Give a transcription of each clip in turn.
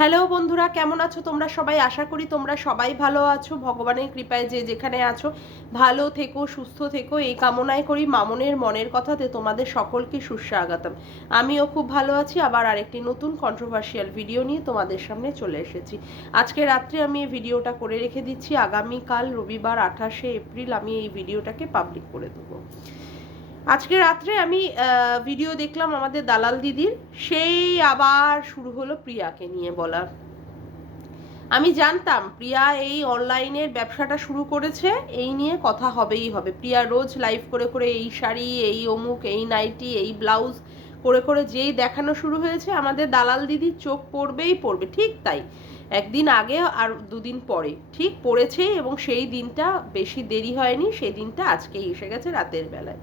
Hello বন্ধুরা, কেমন আছো তোমরা সবাই? আশা করি তোমরা সবাই ভালো আছো। ভগবানের কৃপায় যে যেখানে আছো ভালো থেকো, সুস্থ থেকো, এই কামনাই করি। মামনের মনের কথাতে তোমাদের সকলকে সুস্বাগতম। আমিও খুব ভালো আছি। আবার আরেকটি নতুন কন্ট্রোভার্সিয়াল ভিডিও নিয়ে তোমাদের সামনে চলে এসেছি। আজকে রাত্রে আমি এই ভিডিওটা করে রেখে দিচ্ছি। আগামীকাল রবিবার 28শে এপ্রিল আমি এই ভিডিওটাকে পাবলিক করে দেবো। আজকে রাত্রে আমি ভিডিও দেখলাম আমাদের দালাল দিদির, সেই আবার শুরু হলো প্রিয়াকে নিয়ে বলা। আমি জানতাম প্রিয়া এই অনলাইনের ব্যবসাটা শুরু করেছে, এই নিয়ে কথা হবেই হবে। প্রিয়া রোজ লাইভ করে করে এই শাড়ি, এই অমুক, এই নাইটি, এই ব্লাউজ করে করে যেই দেখানো শুরু হয়েছে, আমাদের দালাল দিদির চোখ পড়বেই পড়বে। ঠিক তাই, একদিন আগে আর দুদিন পরে ঠিক পড়েছেই, এবং সেই দিনটা বেশি দেরি হয়নি, সেই দিনটা আজকেই এসে গেছে রাতের বেলায়।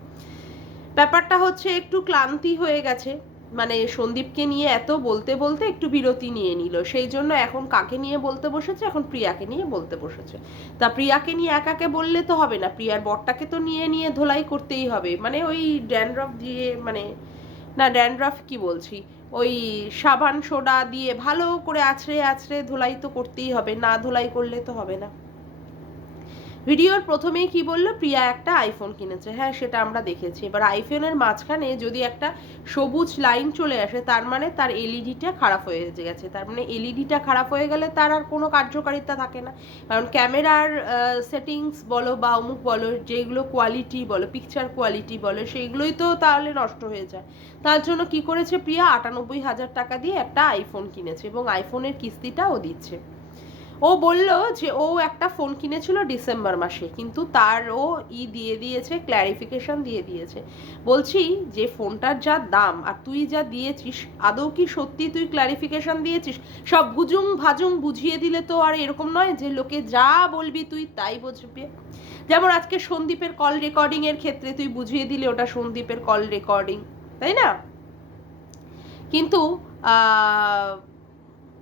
ব্যাপারটা হচ্ছে একটু ক্লান্তি হয়ে গেছে, মানে সন্দীপকে নিয়ে এত বলতে বলতে একটু বিরতি নিয়ে নিল, সেই জন্য এখন কাকে নিয়ে বলতে বসেছে? এখন প্রিয়াকে নিয়ে বলতে বসেছে। তা প্রিয়াকে নিয়ে একাকে বললে তো হবে না, প্রিয়ার বরটাকে তো নিয়ে নিয়ে ধোলাই করতেই হবে। মানে ওই ড্যান্ড্রফ দিয়ে, মানে না ড্যান্ড্রফ কি বলছি, ওই সাবান সোডা দিয়ে ভালো করে আছড়ে আছড়ে ধোলাই তো করতেই হবে, না ধোলাই করলে তো হবে না। ভিডিওর প্রথমেই কি বললো, প্রিয়া একটা আইফোন কিনেছে। হ্যাঁ, সেটা আমরা দেখেছি। এবার আইফোনের মাঝখানে যদি একটা সবুজ লাইন চলে আসে, তার মানে তার এলইডিটা খারাপ হয়ে গেছে। তার মানে এলইডিটা খারাপ হয়ে গেলে তার আর কোনো কার্যকারিতা থাকে না। কারণ ক্যামেরার সেটিংস বলো বা অমুক বলো, যেগুলো কোয়ালিটি বলো, পিকচার কোয়ালিটি বলো, সেইগুলোই তো তাহলে নষ্ট হয়ে যায়। তার জন্য কি করেছে প্রিয়া, 98,000 টাকা দিয়ে একটা আইফোন কিনেছে, এবং আইফোনের কিস্তিটাও দিচ্ছে। ও বলল যে ও একটা ফোন কিনেছিল ডিসেম্বর মাসে, কিন্তু তার ও দিয়ে দিয়েছে, ক্ল্যারিফিকেশন দিয়ে দিয়েছে। বলছি যে ফোনটার যা দাম আর তুই যা দিয়েছিস, আদৌ কি সত্যি তুই ক্ল্যারিফিকেশন দিয়েছিস? সব ভুজুং ভাজুং বুঝিয়ে দিলে তো আর এরকম নয় যে লোকে যা বলবি তুই তাই বুঝবি। যেমন আজকে সন্দীপের কল রেকর্ডিং এর ক্ষেত্রে তুই বুঝিয়ে দিলে ওটা সন্দীপের কল রেকর্ডিং, তাই না? কিন্তু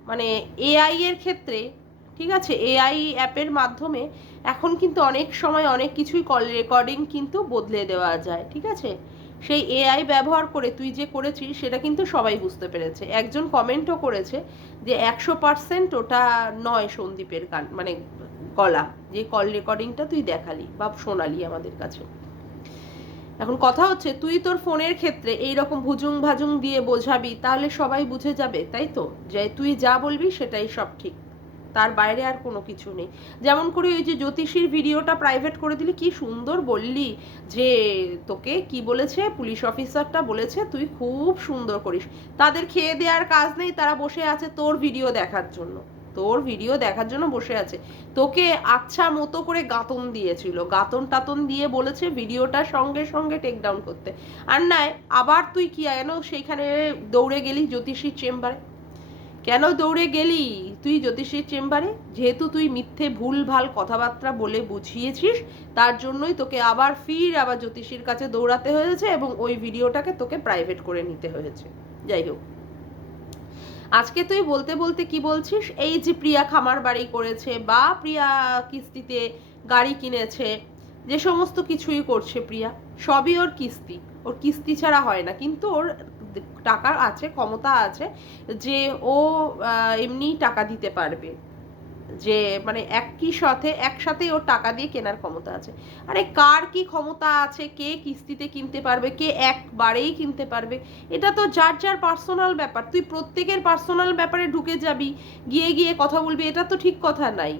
মানে এআই এর ক্ষেত্রে, ঠিক আছে, এআই অ্যাপের মাধ্যমে এখন কিন্তু অনেক সময় অনেক কিছুই কল রেকর্ডিং কিন্তু বদলে দেওয়া যায়, ঠিক আছে? সেই এআই ব্যবহার করে তুই যে করেছিস সেটা কিন্তু সবাই বুঝতে পেরেছে। একজন কমেন্টও করেছে যে 100% ওটা নয় সন্দীপের গান, মানে গলা, যে কল রেকর্ডিংটা তুই দেখালি বা শোনালি আমাদের কাছে। এখন কথা হচ্ছে, তুই তোর ফোনের ক্ষেত্রে এইরকম ভুজুং ভাজুং দিয়ে বোঝাবি, তাহলে সবাই বুঝে যাবে, তাই তো? যে তুই যা বলবি সেটাই সব ঠিক, তার বাইরে আর কোনো কিছু নেই। যেমন করে ওই যে জ্যোতিষীর ভিডিওটা প্রাইভেট করে দিলি, কি সুন্দর বললি যে তোকে কি বলেছে পুলিশ অফিসারটা, বলেছে তুই খুব সুন্দর করিস। তাদের খেয়ে দেওয়ার কাজ নেই, তারা বসে আছে তোর ভিডিও দেখার জন্য, তোর ভিডিও দেখার জন্য বসে আছে। তোকে আচ্ছা মতো করে গাতন দিয়েছিল, গাতন টাতন দিয়ে বলেছে ভিডিওটা সঙ্গে সঙ্গে টেক ডাউন করতে। আর নাই আবার তুই কি কেন সেইখানে দৌড়ে গেলি জ্যোতিষীর চেম্বারে? কেন দৌড়ে গেলি তুই জ্যোতিষীর চেম্বারে? যেহেতু তুই মিথ্যে ভুল ভাল কথাবার্তা বলে বুঝিয়েছিস, তার জন্যই তোকে আবার আবার জ্যোতিষীর কাছে দৌড়াতে হয়েছে, এবং ওই ভিডিওটাকে তোকে প্রাইভেট করে নিতে হয়েছে। যাই হোক, আজকে তুই বলতে বলতে কি বলছিস, এই যে প্রিয়া খামার বাড়ি করেছে বা প্রিয়া কিস্তিতে গাড়ি কিনেছে, যে সমস্ত কিছুই করছে প্রিয়া, সবই ওর কিস্তি। ওর কিস্তি ছাড়া হয় না, কিন্তু ওর টাকা আছে, ক্ষমতা আছে যে ও এমনি টাকা দিতে পারবে, যে মানে একসাথে ওর টাকা দিয়ে কেনার ক্ষমতা আছে। আরে কার কি ক্ষমতা আছে, কে কিস্তিতে কিনতে পারবে, কে একবারেই কিনতে পারবে, এটা তো যার যার পার্সোনাল ব্যাপার। তুই প্রত্যেকের পার্সোনাল ব্যাপারে ঢুকে যাবি, গিয়ে গিয়ে কথা বলবি, এটা তো ঠিক কথা নাই।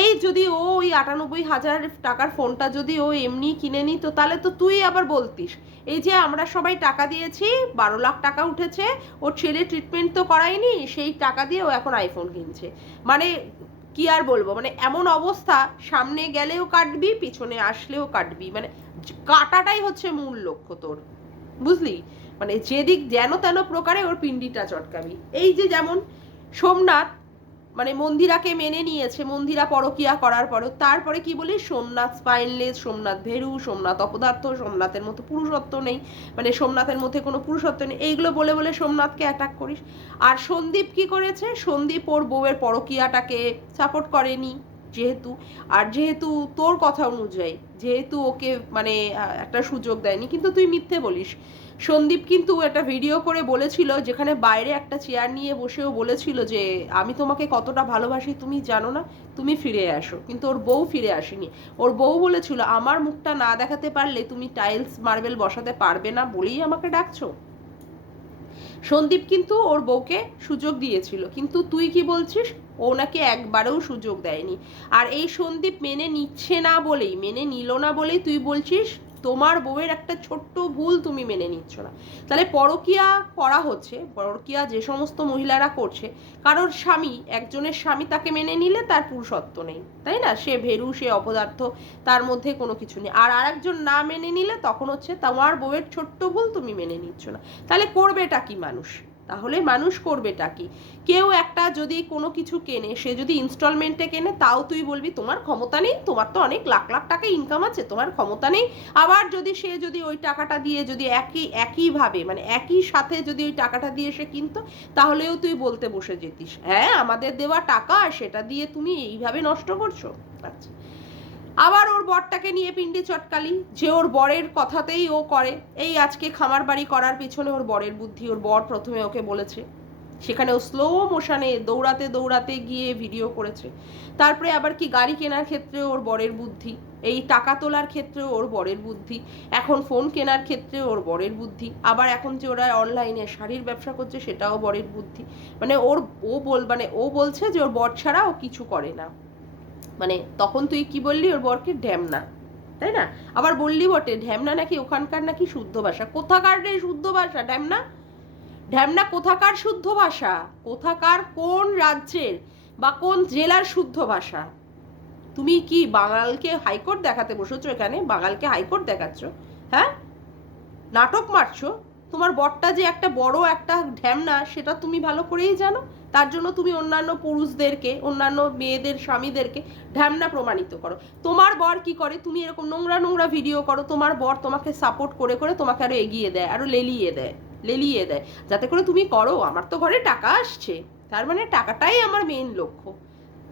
এই যদি ও ওই 98,000 টাকার ফোনটা যদি ও এমনি কিনে নিত, তাহলে তো তুই আবার বলতিস এই যে আমরা সবাই টাকা দিয়েছি, 12 লাখ টাকা উঠেছে, ওর ছেলে ট্রিটমেন্ট তো করায়নি, সেই টাকা দিয়ে ও এখন আইফোন কিনছে। মানে কি আর বলবো, মানে এমন অবস্থা, সামনে গেলেও কাটবি, পিছনে আসলেও কাটবি, মানে কাটাটাই হচ্ছে মূল লক্ষ্য তোর, বুঝলি? মানে যেদিক যেন তেন প্রকারে ওর পিন্ডিটা চটকাবি। এই যে যেমন সোমনাথ, মানে মন্দিরাকে মেনে নিয়েছে, মন্দিরা পরকিয়া করার পরও তারপরে কি বলি, সোমনাথ স্পাইনলেস, সোমনাথ ভেরু, সোমনাথ অপদার্থ, সোমনাথের মতো পুরুষত্ব নেই, মানে সোমনাথের মধ্যে কোনো পুরুষত্ব নেই, এইগুলো বলে বলে সোমনাথকে অ্যাটাক করিস। আর সন্দীপ কি করেছে, সন্দীপ ওর বউয়ের পরকিয়াটাকে সাপোর্ট করেনি যেহেতু, আর যেহেতু তোর কথা অনুযায়ী যেহেতু ওকে মানে একটা সুযোগ দেয়নি, কিন্তু তুই মিথ্যে বলিস। সন্দীপ কিন্তু একটা ভিডিও করে বলেছিল, যেখানে বাইরে একটা চেয়ার নিয়ে বসেও বলেছিল যে আমি তোমাকে কতটা ভালোবাসি তুমি জানো না, তুমি ফিরে আসো। কিন্তু ওর বউ ফিরে আসেনি। ওর বউ বলেছিল আমার মুখটা না দেখাতে পারলে তুমি টাইলস মার্বেল বসাতে পারবে না বলেই আমাকে ডাকছো। সন্দীপ কিন্তু ওর বউকে সুযোগ দিয়েছিল, কিন্তু তুই কি বলছিস ও নাকি একবারেও সুযোগ দেয়নি। আর এই সন্দীপ মেনে নিচ্ছে না বলেই, মেনে নিল না বলেই তুই বলছিস তোমার বউয়ের একটা ছোট্ট ভুল তুমি মেনে নিচ্ছ না। তাহলে পরকীয়া করা হচ্ছে, পরকীয়া যে সমস্ত মহিলারা করছে, কারোর স্বামী, একজনের স্বামী তাকে মেনে নিলে তার পুরুষত্ব নেই, তাই না? সে ভেরু, সে অপদার্থ, তার মধ্যে কোনো কিছু নেই। আর আরেকজন না মেনে নিলে তখন হচ্ছে তোমার বউয়ের ছোট্ট ভুল তুমি মেনে নিচ্ছ না। তাহলে করবেটা কি মানুষ? তাহলে মানুষ করবেটা কি? কেউ একটা যদি কোনো কিছু কেনে, সে যদি ইনস্টলমেন্টে কেনে, তাও তুই বলবি তোমার ক্ষমতা নেই, তোমার তো অনেক লাখ লাখ টাকা ইনকাম আছে, তোমার ক্ষমতা নেই। আবার যদি সে যদি ওই টাকাটা দিয়ে যদি একইভাবে মানে একই সাথে যদি ওই টাকাটা দিয়ে সে কিনতো, তাহলেও তুই বলতে বসে যেতিস হ্যাঁ আমাদের দেওয়া টাকা, সেটা দিয়ে তুমি এইভাবে নষ্ট করছো। আচ্ছা, আবার ওর বরটাকে নিয়ে পিন্ডি চটকালি, যে ওর বরের কথাতেই ও করে। এই আজকে খামার বাড়ি করার পিছনে ওর বরের বুদ্ধি। ওর বর প্রথমে ওকে বলেছে, সেখানে ও স্লো মোশনে দৌড়াতে দৌড়াতে গিয়ে ভিডিও করেছে। তারপরে আবার কি গাড়ি কেনার ক্ষেত্রে ওর বরের বুদ্ধি, এই টাকা তোলার ক্ষেত্রে ওর বরের বুদ্ধি, এখন ফোন কেনার ক্ষেত্রে ওর বরের বুদ্ধি, আবার এখন যে ওরা অনলাইনে শাড়ির ব্যবসা করছে সেটাও বরের বুদ্ধি। মানে ও বলছে যে ওর বর ছাড়া ও কিছু করে না। মানে তখন তুই কি বললি ওর বরকে ঢ্যামনা, তাই না? আবার বললি বটে ঢ্যামনা নাকি ওখানকার নাকি শুদ্ধ ভাষা। কোথাকার রে শুদ্ধ ভাষা ঢ্যামনা? ঢ্যামনা কোথাকার শুদ্ধ ভাষা? কোথাকার কোন রাজ্যের বা কোন জেলার শুদ্ধ ভাষা? তুমি কি বাঙালকে হাইকোর্ট দেখাতে বসেছো এখানে? বাঙালকে হাইকোর্ট দেখাচ্ছ? হ্যাঁ, নাটক মারছো। তোমার বরটা যে একটা বড় একটা ঢ্যামনা সেটা তুমি ভালো করেই জানো। তার জন্য তুমি অন্যান্য পুরুষদেরকে, অন্যান্য মেয়েদের স্বামীদেরকে ঢ্যামনা প্রমাণিত করো। তোমার বর কি করে? তুমি এরকম নোংরা নোংরা ভিডিও করো, তোমার বর তোমাকে সাপোর্ট করে করে তোমাকে আরো এগিয়ে দেয়, আরো লেলিয়ে দেয় যাতে করে তুমি করো। আমার তো ঘরে টাকা আসছে, তার মানে টাকাটাই আমার মেইন লক্ষ্য,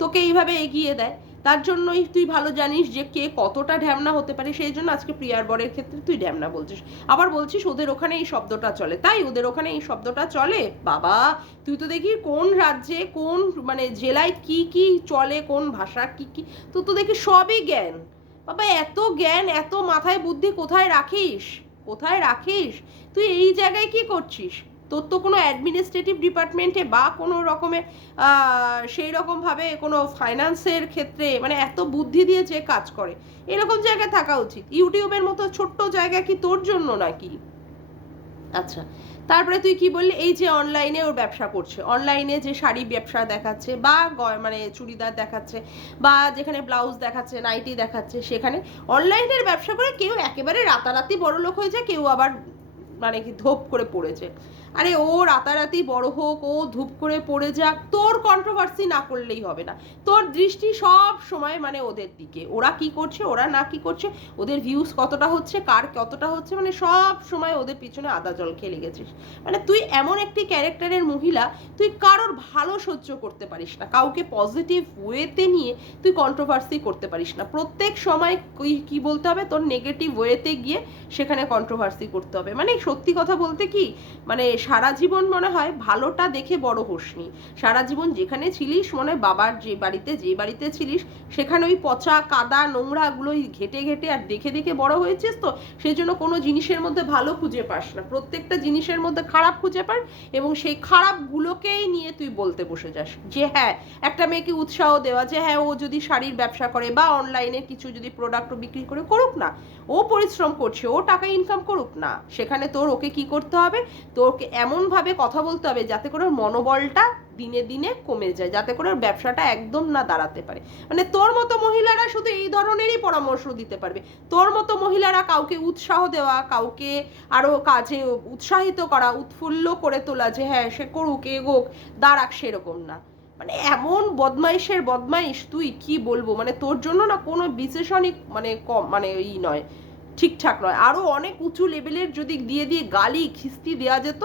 তোকে এইভাবে এগিয়ে দেয়। তার জন্যই তুই ভালো জানিস যে কে কতটা ঢ্যামনা হতে পারে, সেই জন্য আজকে প্রিয়ার বরের ক্ষেত্রে তুই ঢ্যামনা বলছিস। আবার বলছিস ওদের ওখানে এই শব্দটা চলে, তাই ওদের ওখানে এই শব্দটা চলে? বাবা, তুই তো দেখি কোন রাজ্যে কোন মানে জেলায় কি কি চলে, কোন ভাষা কি কি, তুই তো দেখি সবই জ্ঞান। বাবা, এত জ্ঞান, এত মাথায় বুদ্ধি কোথায় রাখিস? কোথায় রাখিস? তুই এই জায়গায় কি করছিস? তোর তো কোনো অ্যাডমিনিস্ট্রেটিভ ডিপার্টমেন্টে বা কোনো রকমের সেই রকমভাবে কোনো ফাইন্যান্সের ক্ষেত্রে মানে এত বুদ্ধি দিয়ে যে কাজ করে এরকম জায়গায় থাকা উচিত। ইউটিউবের মতো ছোট্ট জায়গা কি তোর জন্য নাকি? আচ্ছা, তারপরে তুই কি বললি এই যে অনলাইনে ওর ব্যবসা করছে, অনলাইনে যে শাড়ি ব্যবসা দেখাচ্ছে বা মানে চুড়িদার দেখাচ্ছে বা যেখানে ব্লাউজ দেখাচ্ছে, নাইটি দেখাচ্ছে, সেখানে অনলাইনের ব্যবসা করে কেউ একেবারে রাতারাতি বড়লোক হয়ে যায়, কেউ আবার মানে কি ধোপ করে পড়েছে। আরে ও রাতারাতি বড় হোক, ও ধূপ করে পড়ে যাক, তোর কন্ট্রোভার্সি না করলেই হবে না। তোর দৃষ্টি সব সময় মানে ওদের দিকে, ওরা কি করছে ওরা না কি করছে, ওদের ভিউজ কতটা হচ্ছে, কার কতটা হচ্ছে, মানে সব সময় ওদের পিছনে আদা জল খেয়ে লেগেছিস। মানে তুই এমন একটি ক্যারেক্টারের মহিলা, তুই কারোর ভালো সহ্য করতে পারিস না, কাউকে পজিটিভ ওয়েতে নিয়ে তুই কন্ট্রোভার্সি করতে পারিস না। প্রত্যেক সময় কি বলতে হবে, তোর নেগেটিভ ওয়েতে গিয়ে সেখানে কন্ট্রোভার্সি করতে হবে। মানে সত্যি কথা বলতে কি, মানে সারা জীবন মনে হয় ভালোটা দেখে বড় হোসনি, সারা জীবন যেখানে ছিলিস মনে হয় বাবার যে বাড়িতে ছিলিস সেখানে ওই পচা কাদা নোংরা গুলোই ঘেটে ঘেটে আর দেখে দেখে বড় হয়েছিস, তো সেই জন্য কোনো জিনিসের মধ্যে ভালো খুঁজে পাস না, প্রত্যেকটা জিনিসের মধ্যে খারাপ খুঁজে পাস, এবং সেই খারাপগুলোকেই নিয়ে তুই বলতে বসে যাস যে হ্যাঁ একটা মেয়েকে উৎসাহ দেওয়া যে হ্যাঁ ও যদি শাড়ির ব্যবসা করে বা অনলাইনে কিছু যদি প্রোডাক্ট বিক্রি করে করুক না, ও পরিশ্রম করছে, ও টাকা ইনকাম করুক না, সেখানে তোর ওকে কি করতে হবে, তোকে এমনভাবে কথা বলতে হবে যাতে করে ওর মনোবলটা দিনে দিনে কমে যায়, যাতে করে ওর ব্যবসাটা একদম না দাঁড়াতে পারে। মানে তোর মতো মহিলারা শুধু এই ধরনেরই পরামর্শ দিতে পারবে। তোর মতো মহিলারা কাউকে উৎসাহ দেওয়া, কাউকে আরো কাজে উৎসাহিত করা, উৎফুল্ল করে তোলা যে হ্যাঁ সে করুক, এগোক, দাঁড়াক, সেরকম না। মানে এমন বদমাইশের বদমাইশ তুই, কি বলবো, মানে তোর জন্য না কোনো বিশেষণই মানে কম মানে ই নয়, ঠিকঠাক নয়। আরো অনেক উঁচু লেভেলের যদি দিয়ে গালি খিস্তি দেওয়া যেত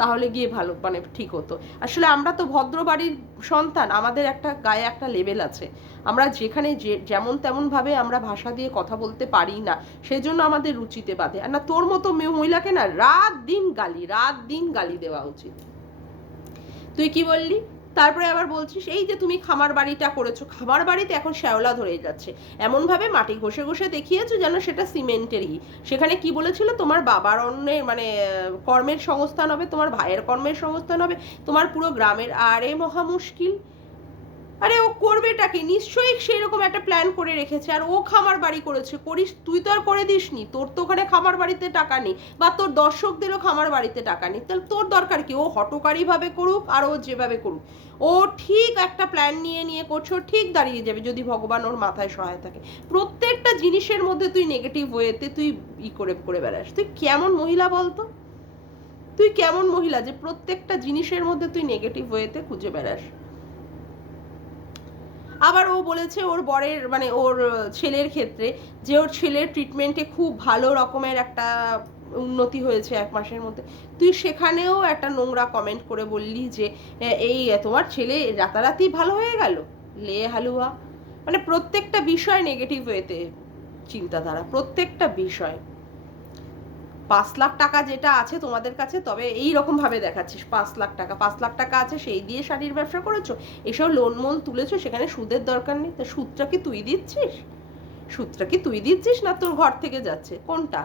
তাহলে গিয়ে ভালো মানে ঠিক হতো। আসলে আমরা তো ভদ্র বাড়ির সন্তান, আমাদের একটা গায়ে একটা লেভেল আছে, আমরা যেখানে যেমন তেমনভাবে আমরা ভাষা দিয়ে কথা বলতে পারি না, সেই জন্য আমাদের রুচিতে বাধে। আর না তোর মতো মহিলাকে না রাত দিন গালি দেওয়া উচিত। তুই কি বললি? তারপরে আবার বলছিস এই যে তুমি খামার বাড়িটা করেছো, খামার বাড়িতে এখন শ্যাওলা ধরে যাচ্ছে, এমনভাবে মাটি ঘষে ঘষে দেখিয়েছো যেন সেটা সিমেন্টেরই। সেখানে কি বলেছিল, তোমার বাবার অন্যের মানে কর্মের সংস্থান হবে, তোমার ভাইয়ের কর্মের সংস্থান হবে, তোমার পুরো গ্রামের। আরে মহা মুশকিল। আরে ও করবেটা কি? নিশ্চয়ই সেরকম একটা প্ল্যান করে রেখেছে, আর ও খামার বাড়ি করেছে। করিস তুই তো আর করে দিসনি, তোর তো ওখানে খামার বাড়িতে টাকা নেই, বা তোর দর্শকদেরও খামার বাড়িতে টাকা নেই, তাহলে তোর দরকার কি? ও হটকারীভাবে করুক আর ও যেভাবে করুক, ও ঠিক একটা প্ল্যান নিয়ে করছে, ও ঠিক দাঁড়িয়ে যাবে যদি ভগবান ওর মাথায় সহায় থাকে। প্রত্যেকটা জিনিসের মধ্যে তুই নেগেটিভ ওয়েতে তুই করে বেড়াস। তুই কেমন মহিলা বলতো? তুই কেমন মহিলা যে প্রত্যেকটা জিনিসের মধ্যে তুই নেগেটিভ ওয়েতে খুঁজে বেড়াস? আবার ও বলেছে ওর বরের মানে ওর ছেলের ক্ষেত্রে যে ওর ছেলের ট্রিটমেন্টে খুব ভালো রকমের একটা উন্নতি হয়েছে 1 মাসের মধ্যে। তুই সেখানেও একটা নোংরা কমেন্ট করে বললি যে এই তোমার ছেলে রাতারাতি ভালো হয়ে গেল, লে হালুয়া। মানে প্রত্যেকটা বিষয় নেগেটিভ ওয়েতে চিন্তাধারা, প্রত্যেকটা বিষয়। 5 লাখ টাকা যেটা আছে তোমাদের কাছে, তবে এই রকম ভাবে দেখাচ্ছিস 5 লাখ টাকা আছে, সেই দিয়ে শাড়ির ব্যবসা করেছো, এসব লোন মোল তুলেছো, সেখানে সুদের দরকার নেই। তা সুদটা কি তুই দিচ্ছিস? সুদটা কি তুই দিচ্ছিস না তোর ঘর থেকে যাচ্ছে, কোনটা?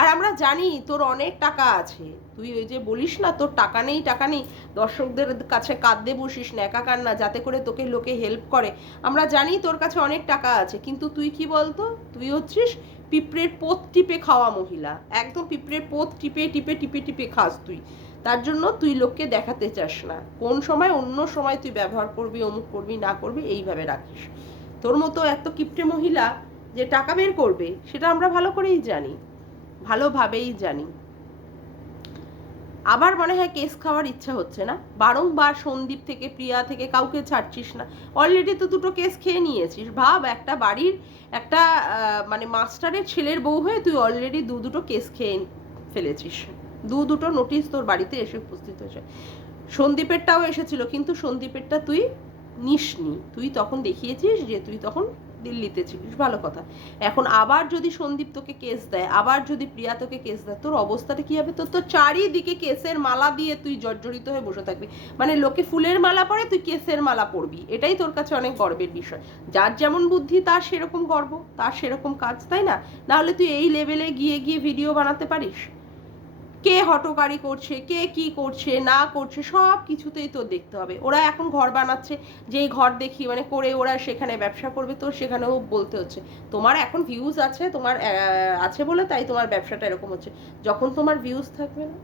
আর আমরা জানি তোর অনেক টাকা আছে, তুই ওই যে বলিস না তোর টাকা নেই দর্শকদের কাছে কাঁদতে বসিস না, একা কান্না, যাতে করে তোকে লোকে হেল্প করে। আমরা জানি তোর কাছে অনেক টাকা আছে, কিন্তু তুই কি বলতো, তুই হচ্ছিস পিঁপড়ের পোত টিপে খাওয়া মহিলা, একদম পিঁপড়ের পোত টিপে টিপে টিপে টিপে খাস তুই। তার জন্য তুই লোককে দেখাতে চাস না, কোন সময় অন্য সময় তুই ব্যবহার করবি, অমুক করবি না করবি এইভাবে রাখিস। তোর মতো এত কিপটে মহিলা যে টাকা বের করবে সেটা আমরা ভালো করেই জানি, ভালোভাবেই জানি। আবার মনে হয় কেস খাওয়ার ইচ্ছা হচ্ছে না, বারংবার সন্দীপ থেকে প্রিয়া থেকে কাউকে ছাড়ছিস না। অলরেডি তো 2টো কেস খেয়ে নিয়েছিস। ভাব, একটা বাড়ির একটা মানে মাস্টারের ছেলের বউ হয়ে তুই অলরেডি 2টো কেস খেয়ে ফেলেছিস। 2টো নোটিশ তোর বাড়িতে এসে উপস্থিত হয়েছে। সন্দীপেরটাও এসেছিল, কিন্তু সন্দীপেরটা তুই নিসনি, তুই তখন দেখিয়েছিস যে তুই তখন দিল্লিতে ছিলিস, ভালো কথা। এখন আবার যদি সন্দীপ তোকে কেস দেয়, আবার যদি প্রিয়া তোকে কেস দেয়, তোর অবস্থাটা কি হবে? তোর তো চারিদিকে কেসের মালা দিয়ে তুই জর্জরিত হয়ে বসে থাকবি। মানে লোকে ফুলের মালা পরে, তুই কেসের মালা পরবি, এটাই তোর কাছে অনেক গর্বের বিষয়। যার যেমন বুদ্ধি তার সেরকম গর্ব, তার সেরকম কাজ, তাই না? নাহলে তুই এই লেভেলে গিয়ে ভিডিও বানাতে পারিস? কে হটকারি করছে, কে কি করছে না করছে, সব কিছুতেই তো দেখতে হবে। ওরা এখন ঘর বানাচ্ছে, যেই ঘর দেখি মানে করে ওরা সেখানে ব্যবসা করবে, তো সেখানেও বলতে হচ্ছে তোমার এখন ভিউজ আছে, তোমার আছে বলে তাই তোমার ব্যবসাটা এরকম হচ্ছে। যখন তোমার ভিউজ থাকবে না,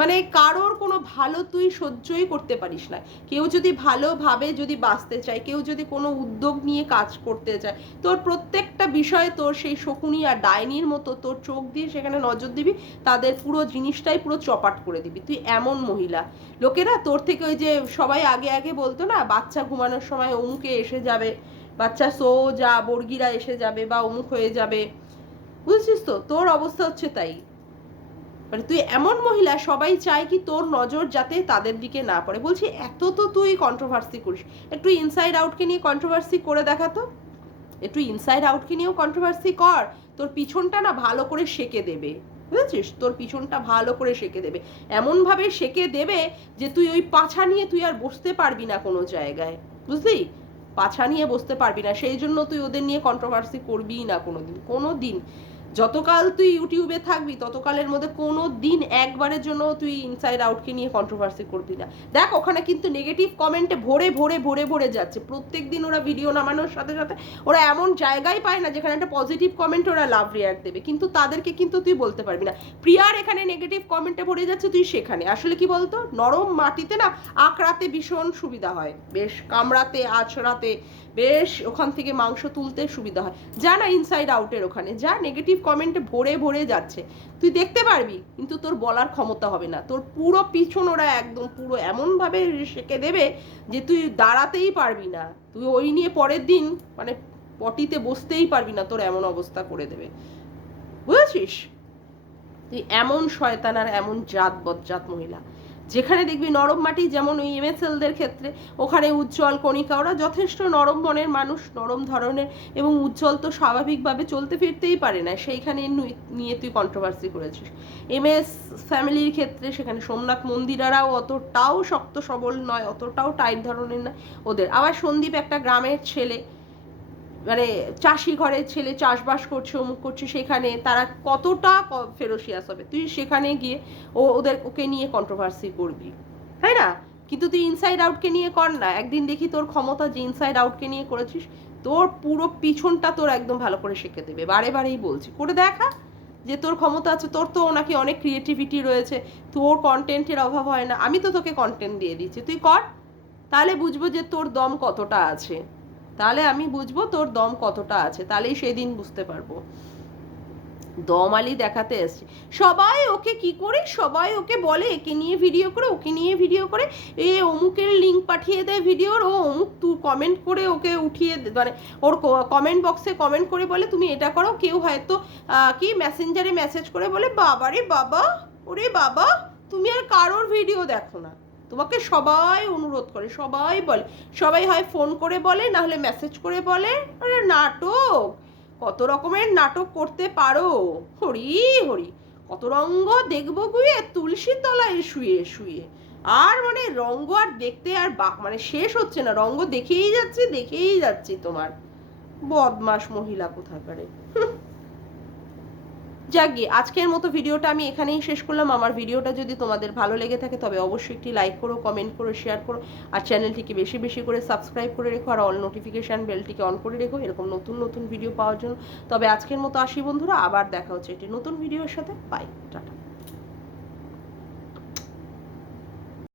মানে কারোর কোনো ভালো তুই সহ্যই করতে পারিস না। কেউ যদি ভালোভাবে যদি বাঁচতে চায়, কেউ যদি কোনো উদ্যোগ নিয়ে কাজ করতে চায়, তোর প্রত্যেকটা বিষয়ে তোর সেই শকুনি আর ডাইনির মতো তোর চোখ দিয়ে সেখানে নজর দিবি, তাদের পুরো জিনিসটাই পুরো চপাট করে দিবি। তুই এমন মহিলা, লোকেরা তোর থেকে ওই যে সবাই আগে বলতো না, বাচ্চা ঘুমানোর সময় অমুকে এসে যাবে, বাচ্চা সোজা বর্গিরা এসে যাবে বা অমুক হয়ে যাবে, বুঝছিস তো? তোর অবস্থা হচ্ছে তাই। মানে তুই এমন মহিলা, সবাই চায় কি তোর নজর যাতে তাদের দিকে না পড়ে। বলছি এত তো তুই কন্ট্রোভার্সি করিস, একটু ইনসাইড আউটকে নিয়ে কন্ট্রোভার্সি করে দেখাতো, একটু ইনসাইড আউটকে নিয়েও কন্ট্রোভার্সি কর। তোর পিছনটা না ভালো করে সেকে দেবে, বুঝেছিস? তোর পিছনটা ভালো করে সেকে দেবে, এমনভাবে সেকে দেবে যে তুই ওই পাছা নিয়ে তুই আর বসতে পারবি না কোনো জায়গায়, বুঝলি? পাছা নিয়ে বসতে পারবি না, সেই জন্য তুই ওদের নিয়ে কন্ট্রোভার্সি করবিই না কোনো দিন। যতকাল তুই ইউটিউবে থাকবি ততকালের মধ্যে কোনো দিন একবারের জন্য তুই ইনসাইড আউটকে নিয়ে কন্ট্রোভার্সি করবি না। দেখ ওখানে কিন্তু নেগেটিভ কমেন্টে ভরে যাচ্ছে প্রত্যেক দিন। ওরা ভিডিও নামানোর সাথে সাথে ওরা এমন জায়গায় পায় না যেখানে একটা পজিটিভ কমেন্ট ওরা লাভ রিয়াক্ট দেবে, কিন্তু তাদেরকে কিন্তু তুই বলতে পারবি না। প্রিয়ার এখানে নেগেটিভ কমেন্টে ভরে যাচ্ছে, তুই সেখানে। আসলে কি বলতো, নরম মাটিতে না আঁকড়াতে ভীষণ সুবিধা হয়, বেশ কামড়াতে আছড়াতে বেশ ওখান থেকে মাংস তুলতে সুবিধা হয়। যা না ইনসাইড আউটের ওখানে যা, নেগেটিভ কমেন্টে ভরে যাচ্ছে, তুই দেখতে পারবি, কিন্তু তোর বলার ক্ষমতা হবে না। তোর পুরো পিছন ওরা একদম পুরো এমনভাবে সেঁকে দেবে যে তুই দাঁড়াতেই পারবি না, তুই ওই নিয়ে পরের দিন মানে পটিতে বসতেই পারবি না, তোর এমন অবস্থা করে দেবে, বুঝেছিস? তুই এমন শয়তান আর এমন জাত বজ্জাত মহিলা, যেখানে দেখবি নরম মাটি, যেমন ওই এমএসএলদের ক্ষেত্রে, ওখানে উজ্জ্বল, কণিকা, ওরা যথেষ্ট নরম মনের মানুষ, নরম ধরনের, এবং উজ্জ্বল তো স্বাভাবিকভাবে চলতে ফিরতেই পারে না, সেইখানে নিয়ে তুই কন্ট্রোভার্সি করেছিস। এমএস ফ্যামিলির ক্ষেত্রে সেখানে সোমনাথ মন্দিরারাও অতটাও শক্ত সবল নয়, অতটাও টাইট ধরনের নয় ওদের। আবার সন্দীপ একটা গ্রামের ছেলে, মানে চাষি ঘরের ছেলে, চাষবাস করছে, অমুক করছে, সেখানে তারা কতটা ফেরোসিয়াস হবে, তুই সেখানে গিয়ে ওকে নিয়ে কন্ট্রোভার্সি করবি, তাই না? কিন্তু তুই ইনসাইড আউটকে নিয়ে কর না, একদিন দেখি তোর ক্ষমতা যে ইনসাইড আউটকে নিয়ে করেছিস, তোর পুরো পিছনটা তোর একদম ভালো করে শিখে দেবে। বারে বারেই বলছি, করে দেখা যে তোর ক্ষমতা আছে। তোর তো নাকি অনেক ক্রিয়েটিভিটি রয়েছে, তোর কন্টেন্টের অভাব হয় না। আমি তো তোকে কন্টেন্ট দিয়ে দিচ্ছি, তুই কর, তাহলে বুঝবো যে তোর দম কতটা আছে, তাহলে আমি বুঝবো তোর দম কতটা আছে, তাহলেই সেদিন বুঝতে পারবো। দমালি দেখাতে এসছে সবাই ওকে, কি করে সবাই ওকে বলে, একে নিয়ে ভিডিও করে, ওকে নিয়ে ভিডিও করে, এ অমুকের লিঙ্ক পাঠিয়ে দেয় ভিডিওর, ও অমুক তুই কমেন্ট করে ওকে উঠিয়ে, মানে ওর কমেন্ট বক্সে কমেন্ট করে বলে তুমি এটা করো। কেউ হয়তো কি মেসেঞ্জারে মেসেজ করে বলে বাবা রে বাবা, ওরে বাবা তুমি আর কারোর ভিডিও দেখো না, তোমাকে সবাই অনুরোধ করে, সবাই বলে, সবাই হয় ফোন করে বলে, না হলে মেসেজ করে বলে। আরে নাটক, কত রকমের নাটক করতে পারো, হরি হরি, কত রঙ্গ দেখবো গুয়ে তুলসী তলায় শুয়ে শুয়ে। আর মানে রঙ্গ আর দেখতে আর মানে শেষ হচ্ছে না, রঙ্গ দেখেই যাচ্ছি তোমার, বদমাস মহিলা কোথাকারে। যাকে আজকের মতো ভিডিওটা আমি এখানেই শেষ করলাম। আমার ভিডিওটা যদি তোমাদের ভালো লেগে থাকে তবে অবশ্যই একটি লাইক করো, কমেন্ট করো, শেয়ার করো, আর চ্যানেলটিকে বেশি বেশি করে সাবস্ক্রাইব করে রেখো, আর অল নোটিফিকেশান বেলটিকে অন করে রেখো এরকম নতুন নতুন ভিডিও পাওয়ার জন্য। তবে আজকের মতো আসি বন্ধুরা, আবার দেখা হচ্ছে একটি নতুন ভিডিওর সাথে। Bye, tata.